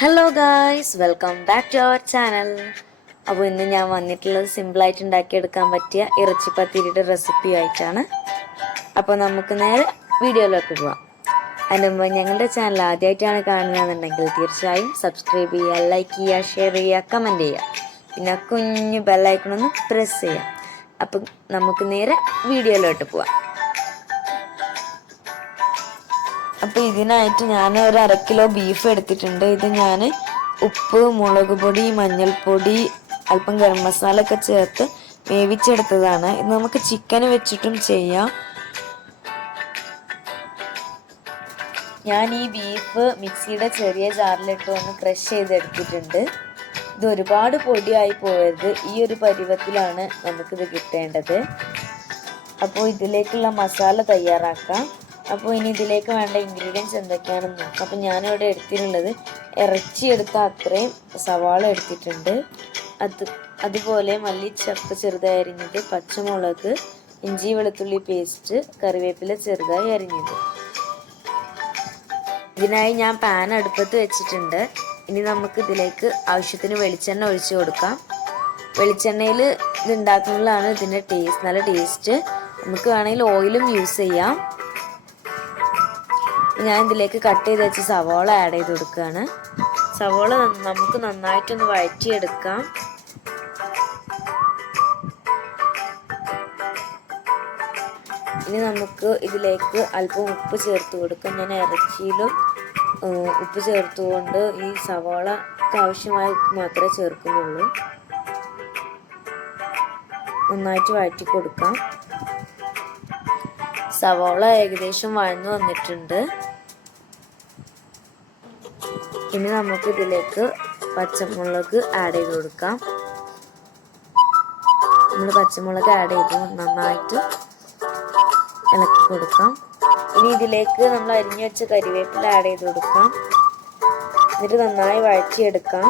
Hello guys, welcome back to our channel. അപ്പോൾ ഇന്ന് ഞാൻ വന്നിട്ടുള്ളത് സിമ്പിളായിട്ട് ഉണ്ടാക്കിയെടുക്കാൻ പറ്റിയ ഇറച്ചി പത്തിരിയുടെ റെസിപ്പി ആയിട്ടാണ്. അപ്പോൾ നമുക്ക് നേരെ വീഡിയോയിലേക്ക് പോവാം. അതിന് മുമ്പ് ഞങ്ങളുടെ ചാനൽ ആദ്യമായിട്ടാണ് കാണുന്നതെന്നുണ്ടെങ്കിൽ തീർച്ചയായും സബ്സ്ക്രൈബ് ചെയ്യുക, ലൈക്ക് ചെയ്യുക, ഷെയർ ചെയ്യുക, കമൻറ്റ് ചെയ്യുക. പിന്നെ കുഞ്ഞു ബെല്ലൈക്കണൊന്ന് പ്രസ് ചെയ്യാം. അപ്പം നമുക്ക് നേരെ വീഡിയോയിലോട്ട് പോവാം. അപ്പോൾ ഇതിനായിട്ട് ഞാൻ ഒരു 1/2 കിലോ ബീഫ് എടുത്തിട്ടുണ്ട്. ഇത് ഞാൻ ഉപ്പ്, മുളക് പൊടി, മഞ്ഞൾപ്പൊടി, അല്പം ഗരം മസാല ഒക്കെ ചേർത്ത് വേവിച്ചെടുത്തതാണ്. ഇത് നമുക്ക് ചിക്കൻ വെച്ചിട്ടും ചെയ്യാം. ഞാൻ ഈ ബീഫ് മിക്സിയുടെ ചെറിയ ജാറിലിട്ട് ഒന്ന് ക്രഷ് ചെയ്തെടുത്തിട്ടുണ്ട്. ഇത് ഒരുപാട് പൊടിയായി പോകരുത്, ഈ ഒരു പരുവത്തിലാണ് നമുക്കിത് കിട്ടേണ്ടത്. അപ്പോൾ ഇതിലേക്കുള്ള മസാല തയ്യാറാക്കാം. അപ്പോൾ ഇനി ഇതിലേക്ക് വേണ്ട ഇൻഗ്രീഡിയൻസ് എന്തൊക്കെയാണെന്ന് നോക്കാം. അപ്പോൾ ഞാനിവിടെ എടുത്തിട്ടുള്ളത് ഇറച്ചി എടുത്ത അത്രയും സവാള എടുത്തിട്ടുണ്ട്. അതുപോലെ മല്ലിച്ചപ്പ് ചെറുതായി അരിഞ്ഞത്, പച്ചമുളക്, ഇഞ്ചി വെളുത്തുള്ളി പേസ്റ്റ്, കറിവേപ്പില ചെറുതായി അരിഞ്ഞത്. ഇതിനായി ഞാൻ പാൻ അടുപ്പത്ത് വെച്ചിട്ടുണ്ട്. ഇനി നമുക്ക് ഇതിലേക്ക് ആവശ്യത്തിന് വെളിച്ചെണ്ണ ഒഴിച്ചു കൊടുക്കാം. വെളിച്ചെണ്ണയിൽ ഇത് ഉണ്ടാക്കുന്നതാണ് ഇതിൻ്റെ ടേസ്റ്റ്, നല്ല ടേസ്റ്റ്. നമുക്ക് വേണമെങ്കിൽ ഓയിലും യൂസ് ചെയ്യാം. ഞാൻ ഇതിലേക്ക് കട്ട് ചെയ്ത് വെച്ച് സവോള ആഡ് ചെയ്ത് കൊടുക്കുകയാണ്. സവോള നമുക്ക് നന്നായിട്ടൊന്ന് വഴറ്റിയെടുക്കാം. ഇനി നമുക്ക് ഇതിലേക്ക് അല്പം ഉപ്പ് ചേർത്ത് കൊടുക്കാം. ഞാൻ ഇറച്ചിയിലും ഉപ്പ് ചേർത്തുകൊണ്ട് ഈ സവോളക്ക് ആവശ്യമായ ഉപ്പ് മാത്രമേ ചേർക്കുന്നുള്ളൂ. നന്നായിട്ട് വഴറ്റി കൊടുക്കാം. സവോള ഏകദേശം വഴന്നു വന്നിട്ടുണ്ട്. ഇനി നമുക്ക് ഇതിലേക്ക് പച്ചമുളക് ആഡ് ചെയ്ത് കൊടുക്കാം. നമ്മൾ പച്ചമുളക് ആഡ് ചെയ്ത് നന്നായിട്ട് ഇളക്കി കൊടുക്കാം. ഇനി ഇതിലേക്ക് നമ്മൾ അരിഞ്ഞു വെച്ച കറിവേപ്പില ആഡ് ചെയ്ത് കൊടുക്കാം. എന്നിട്ട് നന്നായി വഴറ്റിയെടുക്കാം.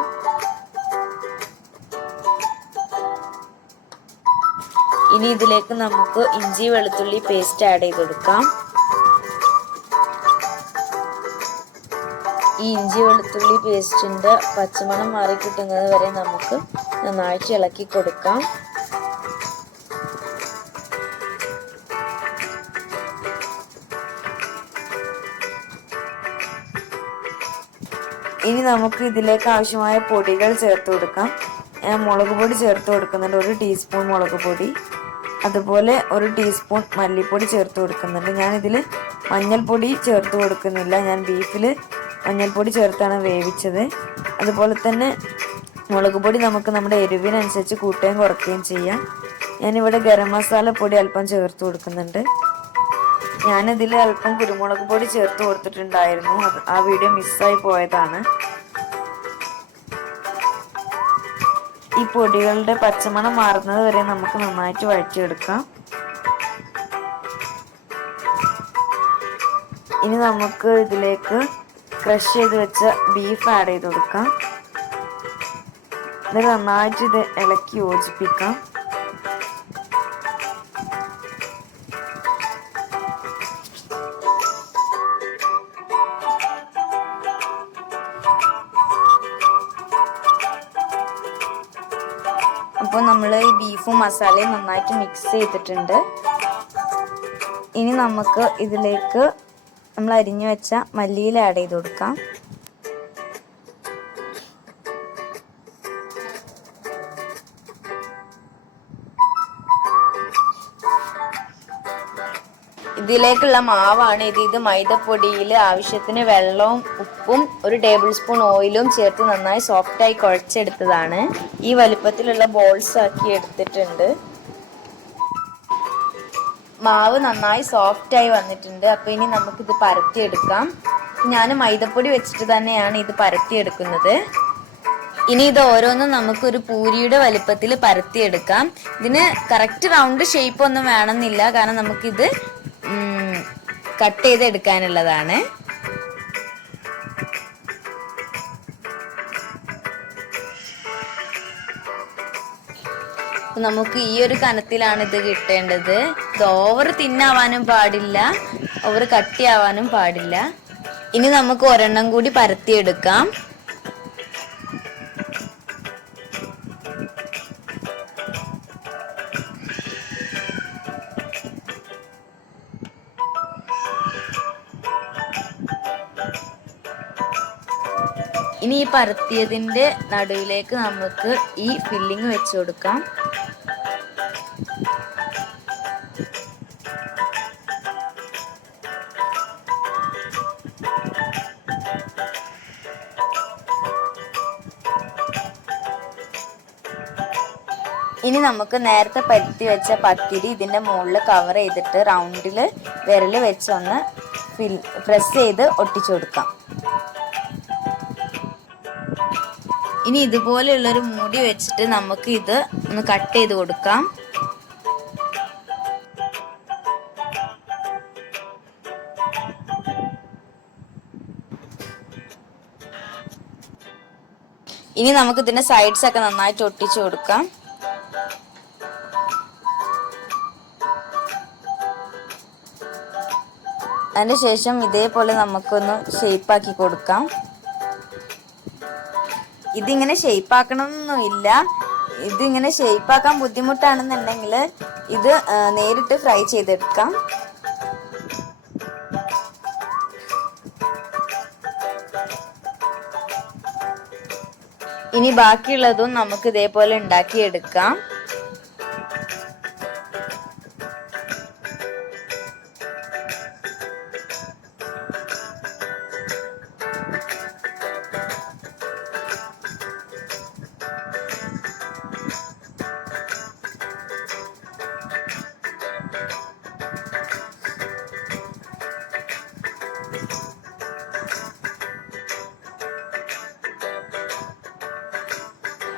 ഇനി ഇതിലേക്ക് നമുക്ക് ഇഞ്ചി വെളുത്തുള്ളി പേസ്റ്റ് ആഡ് ചെയ്ത് കൊടുക്കാം. ഈ ഇഞ്ചി വെളുത്തുള്ളി പേസ്റ്റിൻ്റെ പച്ചമണം മാറി കിട്ടുന്നത് വരെ നമുക്ക് നന്നായിട്ട് ഇളക്കി കൊടുക്കാം. ഇനി നമുക്ക് ഇതിലേക്ക് ആവശ്യമായ പൊടികൾ ചേർത്ത് കൊടുക്കാം. ഞാൻ മുളക് പൊടി ചേർത്ത് കൊടുക്കുന്നുണ്ട്, 1 ടീസ്പൂൺ മുളക് പൊടി. അതുപോലെ 1 ടീസ്പൂൺ മല്ലിപ്പൊടി ചേർത്ത് കൊടുക്കുന്നുണ്ട്. ഞാനിതിൽ മഞ്ഞൾപ്പൊടി ചേർത്ത് കൊടുക്കുന്നില്ല, ഞാൻ ബീഫിൽ മഞ്ഞൾപ്പൊടി ചേർത്താണ് വേവിച്ചത്. അതുപോലെ തന്നെ മുളക് പൊടി നമുക്ക് നമ്മുടെ എരിവിനനുസരിച്ച് കൂട്ടുകയും കുറയ്ക്കുകയും ചെയ്യാം. ഞാനിവിടെ ഗരം മസാല പൊടി അല്പം ചേർത്ത് കൊടുക്കുന്നുണ്ട്. ഞാനിതിൽ അല്പം കുരുമുളക് പൊടി ചേർത്ത് കൊടുത്തിട്ടുണ്ടായിരുന്നു, ആ വീഡിയോ മിസ്സായി പോയതാണ്. ഈ പൊടികളുടെ പച്ചമണം മാറുന്നത് വരെ നമുക്ക് നന്നായിട്ട് വഴറ്റിയെടുക്കാം. ഇനി നമുക്ക് ഇതിലേക്ക് ക്രഷ് ചെയ്ത് വെച്ച ബീഫ് ആഡ് ചെയ്ത് കൊടുക്കാം. ഇത് നന്നായിട്ട് ഇത് ഇളക്കി യോജിപ്പിക്കാം. അപ്പോൾ നമ്മൾ ഈ ബീഫും മസാലയും നന്നായിട്ട് മിക്സ് ചെയ്തിട്ടുണ്ട്. ഇനി നമുക്ക് ഇതിലേക്ക് നമ്മൾ അരിഞ്ഞു വെച്ച മല്ലിയില ആഡ് ചെയ്ത് കൊടുക്കാം. ഇതിലേക്കുള്ള മാവാണ് ഇത് മൈദപ്പൊടിയിൽ ആവശ്യത്തിന് വെള്ളവും ഉപ്പും 1 ടേബിൾ സ്പൂൺ ഓയിലും ചേർത്ത് നന്നായി സോഫ്റ്റായി കുഴച്ചെടുത്തതാണ്. ഈ വലുപ്പത്തിലുള്ള ബോൾസ് ആക്കി എടുത്തിട്ടുണ്ട്. മാവ് നന്നായി സോഫ്റ്റായി വന്നിട്ടുണ്ട്. അപ്പോൾ ഇനി നമുക്കിത് പരത്തിയെടുക്കാം. ഞാൻ മൈദപ്പൊടി വെച്ചിട്ട് തന്നെയാണ് ഇത് പരത്തിയെടുക്കുന്നത്. ഇനി ഇത് ഓരോന്നും നമുക്കൊരു പൂരിയുടെ വലുപ്പത്തിൽ പരത്തിയെടുക്കാം. ഇതിന് കറക്റ്റ് റൗണ്ട് ഷേപ്പ് ഒന്നും വേണമെന്നില്ല, കാരണം നമുക്കിത് കട്ട് ചെയ്തെടുക്കാനുള്ളതാണ്. നമുക്ക് ഈ ഒരു കനത്തിലാണ് ഇത് കിട്ടേണ്ടത്. ഇത് ഓവർ തിന്നാവാനും പാടില്ല, ഓവർ കട്ടിയാവാനും പാടില്ല. ഇനി നമുക്ക് ഒരെണ്ണം കൂടി പരത്തിയെടുക്കാം. ഇനി ഈ പരത്തിയതിൻ്റെ നടുവിലേക്ക് നമുക്ക് ഈ ഫില്ലിങ് വെച്ച് കൊടുക്കാം. ഇനി നമുക്ക് നേരത്തെ പരത്തി വെച്ച പത്തിരി ഇതിൻ്റെ മുകളിൽ കവർ ചെയ്തിട്ട് റൗണ്ടിൽ വിരൽ വെച്ചൊന്ന് പ്രസ് ചെയ്ത് ഒട്ടിച്ചു കൊടുക്കാം. ഇനി ഇതുപോലെയുള്ളൊരു മൂടി വെച്ചിട്ട് നമുക്ക് ഇത് ഒന്ന് കട്ട് ചെയ്ത് കൊടുക്കാം. ഇനി നമുക്ക് ഇതിന്റെ സൈഡ്സ് ഒക്കെ നന്നായിട്ട് ഒട്ടിച്ചു കൊടുക്കാം. അതിന് ശേഷം ഇതേപോലെ നമുക്കൊന്ന് ഷേപ്പാക്കി കൊടുക്കാം. ഇതിങ്ങനെ ഷേപ്പാക്കണമെന്നൊന്നുമില്ല. ഇതിങ്ങനെ ഷേപ്പാക്കാൻ ബുദ്ധിമുട്ടാണെന്നുണ്ടെങ്കിൽ ഇത് നേരിട്ട് ഫ്രൈ ചെയ്തെടുക്കാം. ഇനി ബാക്കിയുള്ളതും നമുക്ക് ഇതേപോലെ ഉണ്ടാക്കിയെടുക്കാം.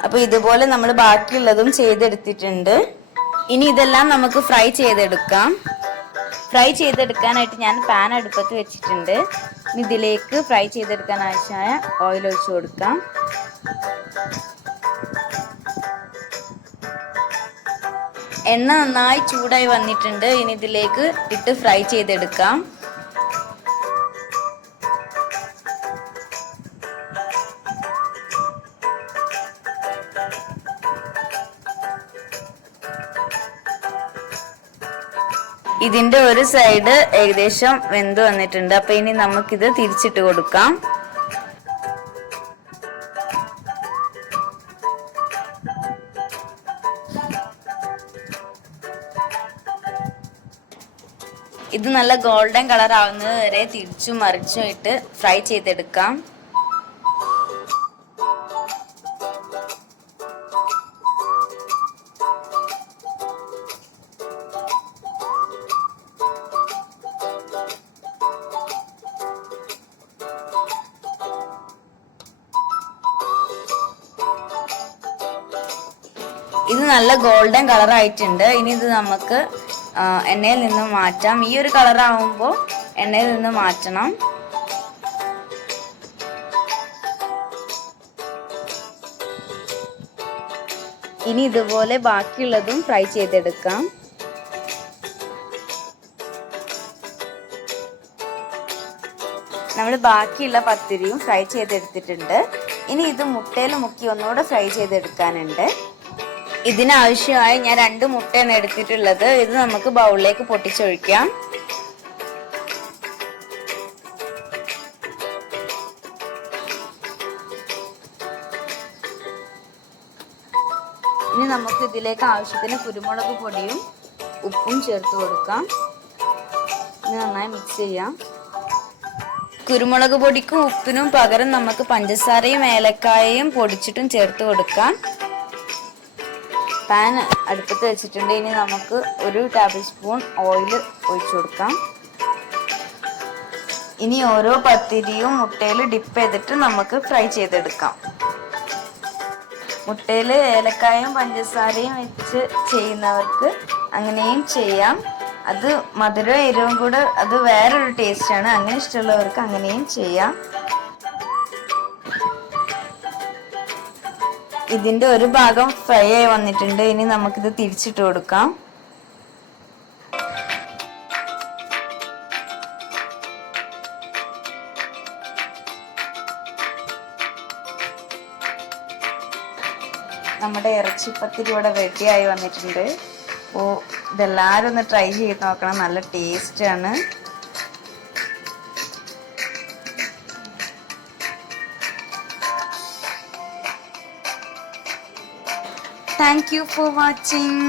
അപ്പോൾ ഇതുപോലെ നമ്മൾ ബാക്കിയുള്ളതും ചെയ്തെടുത്തിട്ടുണ്ട്. ഇനി ഇതെല്ലാം നമുക്ക് ഫ്രൈ ചെയ്തെടുക്കാം. ഫ്രൈ ചെയ്തെടുക്കാനായിട്ട് ഞാൻ പാൻ അടുപ്പത്ത് വെച്ചിട്ടുണ്ട്. ഇനി ഇതിലേക്ക് ഫ്രൈ ചെയ്തെടുക്കാൻ ആവശ്യമായ ഓയിൽ ഒഴിച്ചു കൊടുക്കാം. എണ്ണ നന്നായി ചൂടായി വന്നിട്ടുണ്ട്. ഇനി ഇതിലേക്ക് ഇട്ട് ഫ്രൈ ചെയ്തെടുക്കാം. ഇതിന്റെ ഒരു സൈഡ് ഏകദേശം വെന്ത് വന്നിട്ടുണ്ട്. അപ്പൊ ഇനി നമുക്കിത് തിരിച്ചിട്ട് കൊടുക്കാം. ഇത് നല്ല ഗോൾഡൻ കളർ ആവുന്നത് വരെ തിരിച്ചും മറിച്ചും ഇട്ട് ഫ്രൈ ചെയ്തെടുക്കാം. ഇത് നല്ല ഗോൾഡൻ കളർ ആയിട്ടുണ്ട്. ഇനി ഇത് നമുക്ക് എണ്ണയിൽ നിന്ന് മാറ്റാം. ഈ ഒരു കളർ ആവുമ്പോൾ എണ്ണയിൽ നിന്ന് മാറ്റണം. ഇനി ഇതുപോലെ ബാക്കിയുള്ളതും ഫ്രൈ ചെയ്തെടുക്കാം. നമ്മൾ ബാക്കിയുള്ള പത്തിരിയും ഫ്രൈ ചെയ്തെടുത്തിട്ടുണ്ട്. ഇനി ഇത് മുട്ടയിൽ മുക്കി ഒന്നുകൂടെ ഫ്രൈ ചെയ്തെടുക്കാനുണ്ട്. ഇതിനാവശ്യമായി ഞാൻ 2 മുട്ടയാണ് എടുത്തിട്ടുള്ളത്. ഇത് നമുക്ക് ബൗളിലേക്ക് പൊട്ടിച്ചൊഴിക്കാം. ഇനി നമുക്ക് ഇതിലേക്ക് ആവശ്യത്തിന് കുരുമുളക് പൊടിയും ഉപ്പും ചേർത്ത് കൊടുക്കാം. ഇത് നന്നായി മിക്സ് ചെയ്യാം. കുരുമുളക് പൊടിക്കും ഉപ്പിനും പകരം നമുക്ക് പഞ്ചസാരയും ഏലക്കായയും പൊടിച്ചിട്ടും ചേർത്ത് കൊടുക്കാം. പാൻ അടുപ്പത്ത് വെച്ചിട്ടുണ്ട്. ഇനി നമുക്ക് 1 ടേബിൾ സ്പൂൺ ഓയിൽ ഒഴിച്ചു കൊടുക്കാം. ഇനി ഓരോ പത്തിരിയും മുട്ടയിൽ ഡിപ്പ് ചെയ്തിട്ട് നമുക്ക് ഫ്രൈ ചെയ്തെടുക്കാം. മുട്ടയിൽ ഏലക്കായും പഞ്ചസാരയും വെച്ച് ചെയ്യുന്നവർക്ക് അങ്ങനെയും ചെയ്യാം. അത് മധുരവും എരിവും കൂടെ അത് വേറൊരു ടേസ്റ്റാണ്. അങ്ങനെ ഇഷ്ടമുള്ളവർക്ക് അങ്ങനെയും ചെയ്യാം. ഇതിന്റെ ഒരു ഭാഗം ഫ്രൈ ആയി വന്നിട്ടുണ്ട്. ഇനി നമുക്കിത് തിരിച്ചിട്ട് കൊടുക്കാം. നമ്മുടെ ഇറച്ചിപ്പത്തിരി ഇവിടെ റെഡിയായി വന്നിട്ടുണ്ട്. അപ്പോൾ ഇതെല്ലാവരും ഒന്ന് ട്രൈ ചെയ്ത് നോക്കണം. നല്ല ടേസ്റ്റാണ്. Thank you for watching.